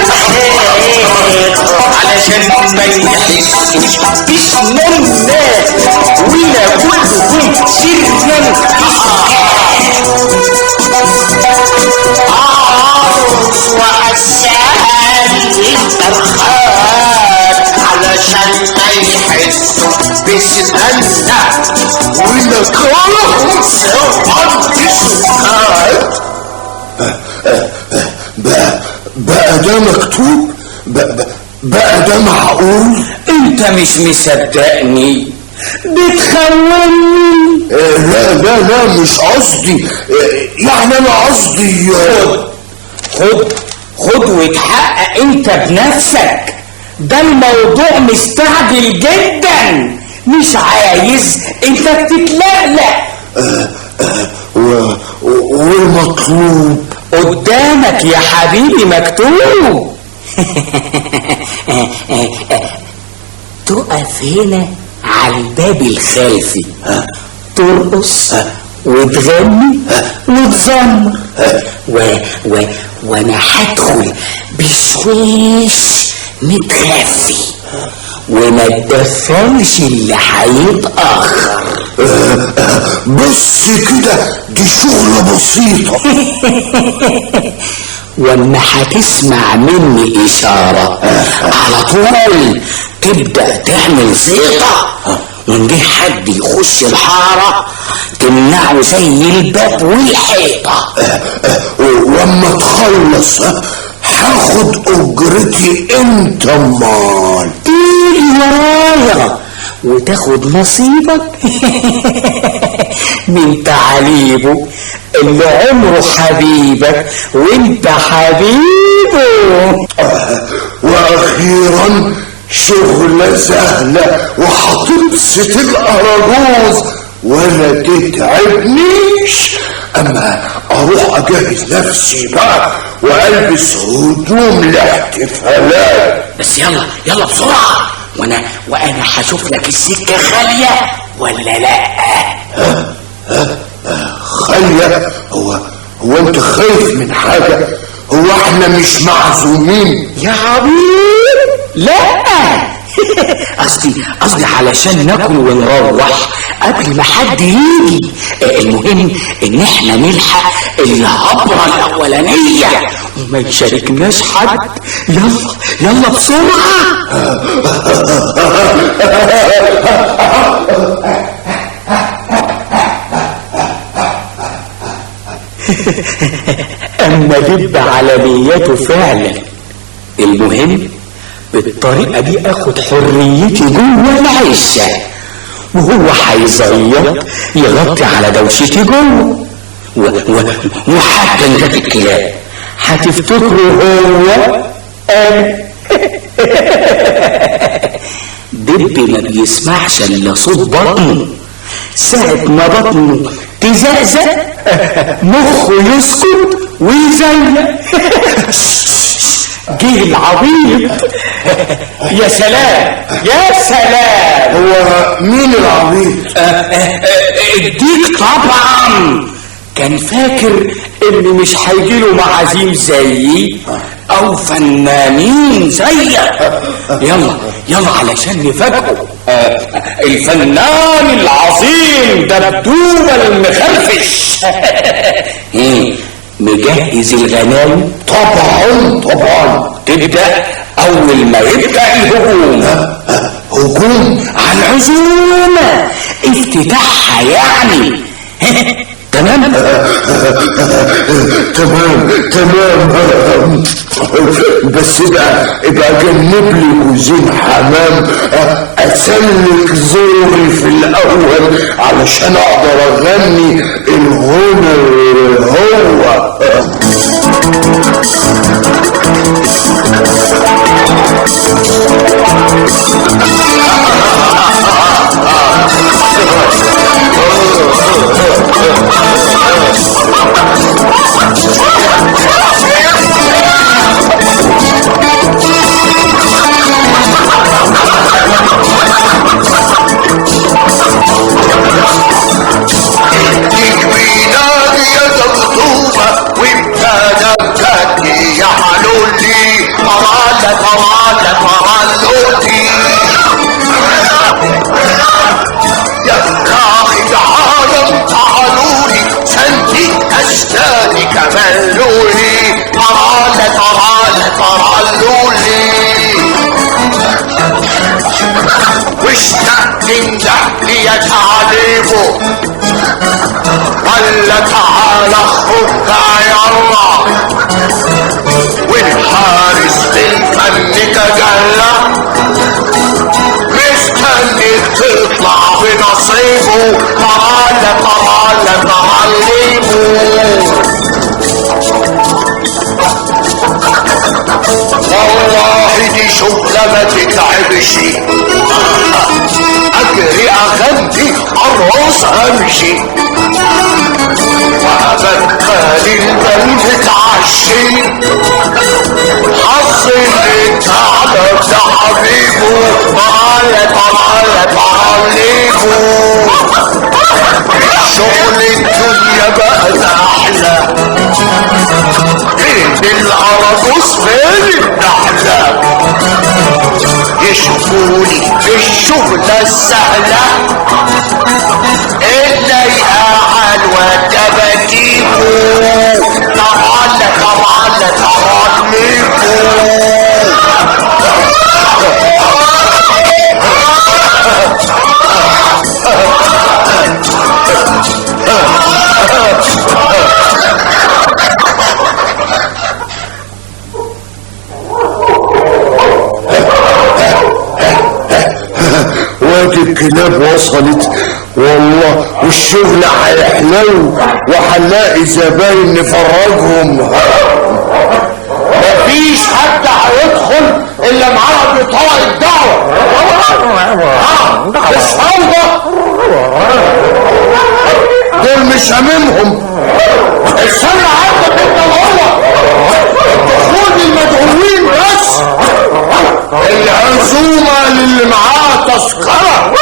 الفرخات علشان ما يحسوش بسنانا وناكلهم سرا في سكان. علشان ما يحسوا بسنانا وناكلهم سرا في سكان. بقى ده مكتوب؟ بقى ده معقول؟ انت مش مصدقني، بتخوني. لا مش قصدي، يعني انا قصدي خد وتحقق انت بنفسك. ده الموضوع مستعجل جدا، مش عايز انت تتلقلق. والمطلوب قدامك يا حبيبي مكتوب. تقف هنا على الباب الخلفي، ترقص وتغني وتزمر، وانا هدخل بشويش متخفي وما تدخلش اللي هيتأخر. بس كده دي شغلة بسيطة. واما هتسمع مني اشارة على طول تبدأ تعمل زيطة، وان جه حد يخش الحارة تمنعه زي الباب والحيطة. واما تخلص هاخد اجرتي انت امال. تيجي ورايا وتاخد نصيبك من تعاليبه اللي عمره حبيبك وانت حبيبه. واخيرا شغلة سهلة وهتبسط الأراجوز ولا تتعبنيش. اما اروح اجهز نفسي بقى والبس هدوم الاحتفالات. بس يلا بسرعة، وانا هشوف لك السكة خالية ولا لا. خالية؟ هو انت خايف من حاجة؟ هو احنا مش معزومين يا عبيد؟ لا قصدي علشان ناكل ونروح قبل ما حد يجي. المهم ان احنا نلحق الهبرة الاولانية وما يشاركناش حد. يلا بسرعة. اما دب على نيته فعلا. المهم بالطريقة دي اخد حريتي جوه العشة، وهو هيزيط يغطي على دوشتي جوه، وحتى نجات الكلاب هتفتكروا هو انا. دب ما بيسمعش الا صوت بطنه، ساعة ما بطنه تزقزق مخه يسكت ويزيق. جه العبيط. يا سلام يا سلام. هو مين العبيط؟ الديك طبعا. كان فاكر ان مش هيجيله معازيم زيي او فنانين زيك. يلا علشان نفاجئه. الفنان العظيم دبدوب المخرفش. مجهز الغناوي؟ طبعا. تبدأ اول ما يبدأ الهجوم. هجوم على العزومة، افتتاحها يعني. تمام. بس ابقى جنب لي كوزين حمام اسلك زوري في الاول علشان اقدر اغني الغنى هو. كمان لولي ترالولي واشتقت لي يا تعليمه ولا تعالى خدها يلا والحارس بالفن تجلى مستني تطلع بنصيبه تعلمه والله دي شغلة ما تتعبش اجري اغني ارقص امشي وابدل البال متعشي حظ اللي تعلق ده حبيبه تعليبه شغل الدنيا بقى احلى فين العرجوز فين النحلة يشوفوني في الشغلة السهلة اللايقة عالواد بجيبه تعالى وادي الكلاب وصلت والله والشغل هيحلو وهنلاقي زباين نفرجهم مفيش حد هيدخل الا معاه بطاقة الدعوة الصوبة دول مش هممهم استنى عندك انت وهو الدخول المدعوين بس العزومة للي معاه تذكرة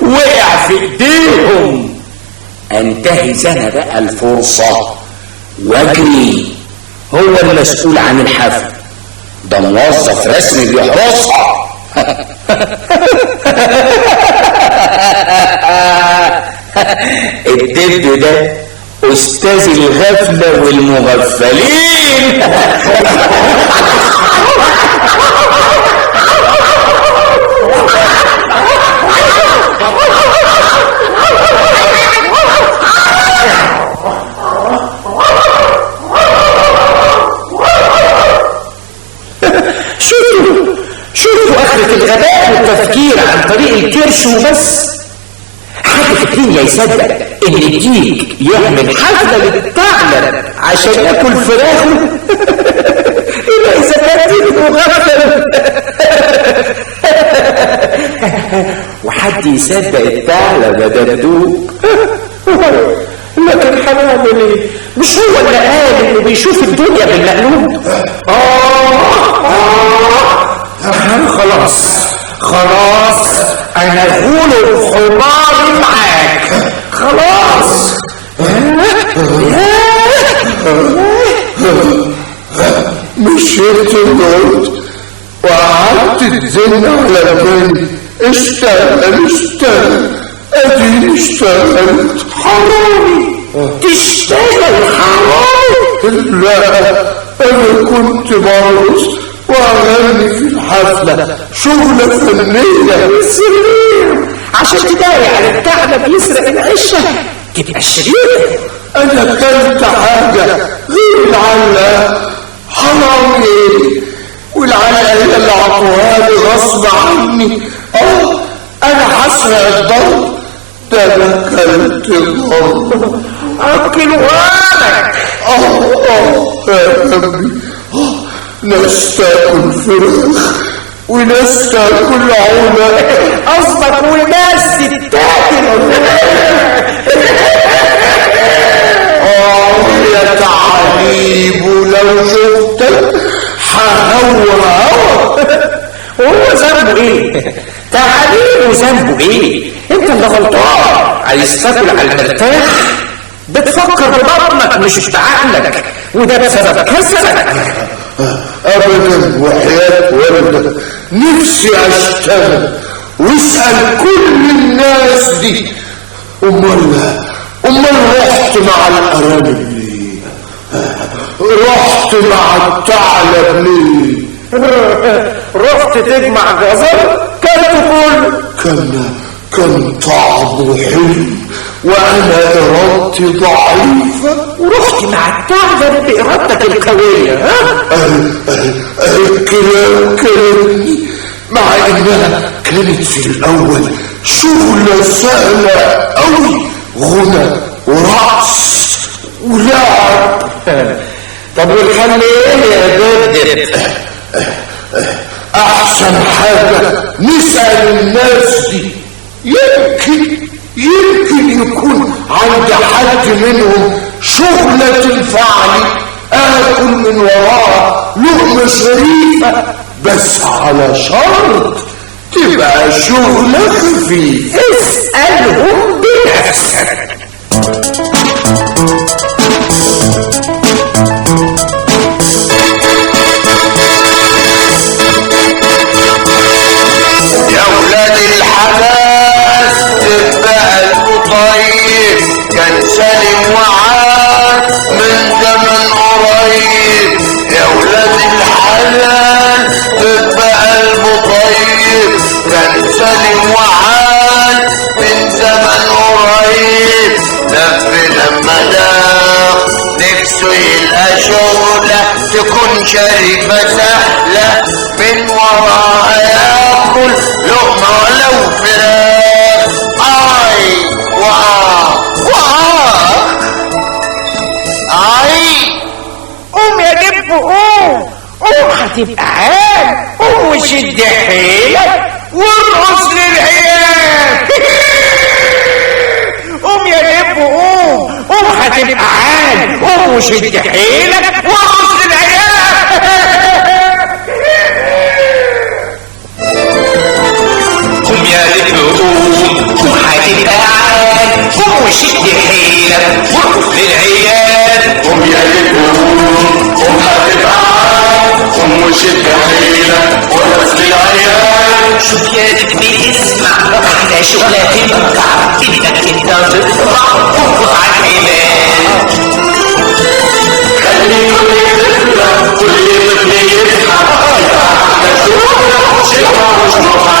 وقع في ايديهم انتهز انا بقى الفرصة واجري هو المسؤول عن الحفل ده موظف رسمي بيحرسها الدب ده استاذ الغفلة والمغفلين شوفوا اخرة الغباء والتفكير عن طريق الكرش وبس. حد في الدنيا يصدق ان الديك يعمل حفلة للثعلب عشان ياكل فراخه؟ الا اذا كان ديك مغفل. وحد يصدق الثعلب يا دبدوب؟ لكن هنعمل ايه؟ مش هو اللي قال انه بيشوف الدنيا بالمقلوب؟ خلاص انا غول الحمار معاك خلاص. ومشيت الأرض وقعدت تزن على بالي اشتغل اديني اشتغلت. حرامي تشتغل حرامي؟ لا، انا كنت برقص واغني في الحفلة، شغلة فنية. سرير عشان تداري على الثعلب يسرق العشة تبقى الشرير. انا كلت حاجة غير العلاقة، حرام ايه؟ والعلاقة هي اللي عطوها لي غصب عني. انا هسرق الضرب ده، انا كلت ضرب. اكلوها لك. يا ربي، ناس تاكل فراخ وناس تاكل عونة. قصدك وناس تتاكل. يا تعليب، ولو شفتك ههوى. هو ذنبه ايه؟ تعليم وذنبه ايه؟ انت اللي غلطان. عايز تاكل على المرتاح، بتفكر ببطنك مش بعقلك، وده بسبب كسلك. ابدا، وحياة والدك نفسي اشتغل واسأل كل الناس دي. امال رحت مع الارانب ليه؟ رحت مع الثعلب ليه؟ رحت تجمع جزر كلته كله. كان طعمه حلو وانا ارادتي ضعيفة، ورحت مع الثعلب بارادتك القوية. الكلام كلامي، مع انها كانت في الاول شغلة سهلة قوي، غنى ورقص ولعب. طب والحل ايه يا دودب؟ احسن حاجة نسأل الناس دي، يمكن يكون عند حد منهم شغلة تنفعني اكل من وراها لقمة شريفة، بس على شرط تبقى شغلة خفيفة. اسألهم بنفسك. يا ولاد الحلال تبقى الطيب، كان سالم وعاد من زمن قريب. يا ولاد الحلال تبقى الطيب، كان سالم وعاد من زمن قريب. لف لما داخ نفسه يلقى شغلة تكون شريفة سهلة، من وراها ياكل لقمة ولو فراخ. قوم يا دب قوم هتبقى عال. قوم وشد حيلك وارقص للعيال. قوم يا دب قوم هتبقى عال. قوم وشد حيلك وارقص للعيال. قوم يا دب قوم هتبقى عال. قوم وشد حيلك وارقص للعيال. قوم يا دب قوم هتبقى عال، قوم وشد حيلك وارقص للعيال. شوف يا دب اسمع، احلى شغلة تنفع انك انت تطلع وارقص على العيال. خلي كل طفلة كل طفل يضحك، احنا شغلة شقة مش محال.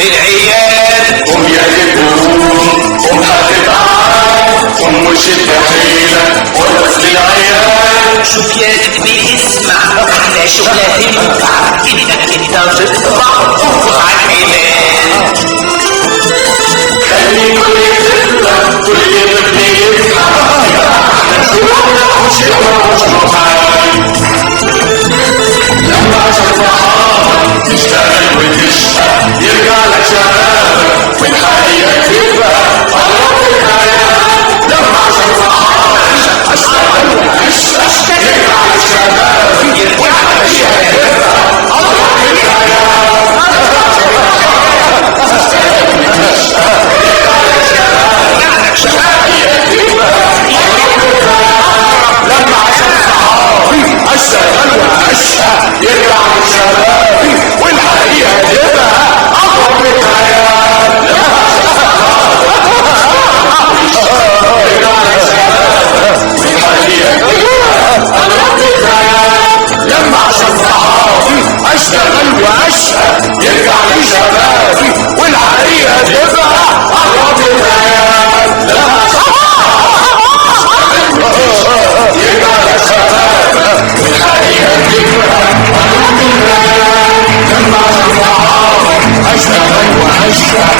للعيال قوم يا جدهم قوم هتتعال قوم وشد حيلك ورقص للعيال شوف يا جدي اسمع احلى شغلة تنفع انك انت تطلع وتنفخ على العيال خلي كل طفلة كل طفل يفهم احنا شغلنا وشغلنا وشغلنا لما صباحك تشتغل وتشقى يرجع لك شبابك والحقيقة تبقى قرب الحياة لما صباحك اشتغل وتشقى يرجع لك شبابك والحقيقة تبقى قرب الحياة اشتغل واشقى يرجع لشبابي والحقيقه تبقى اقوى من الحياه يرجع لشبابي والحقيقه تبقى اقوى من الحياه لما عشان صحابي اشتغل واشقى يرجع لشبابي والحقيقه تبقى اقوى من الحياه لما يرجع لشبابي والحقيقة تبقى أقوى من الحياة لما صباحك أشتغل وأشقى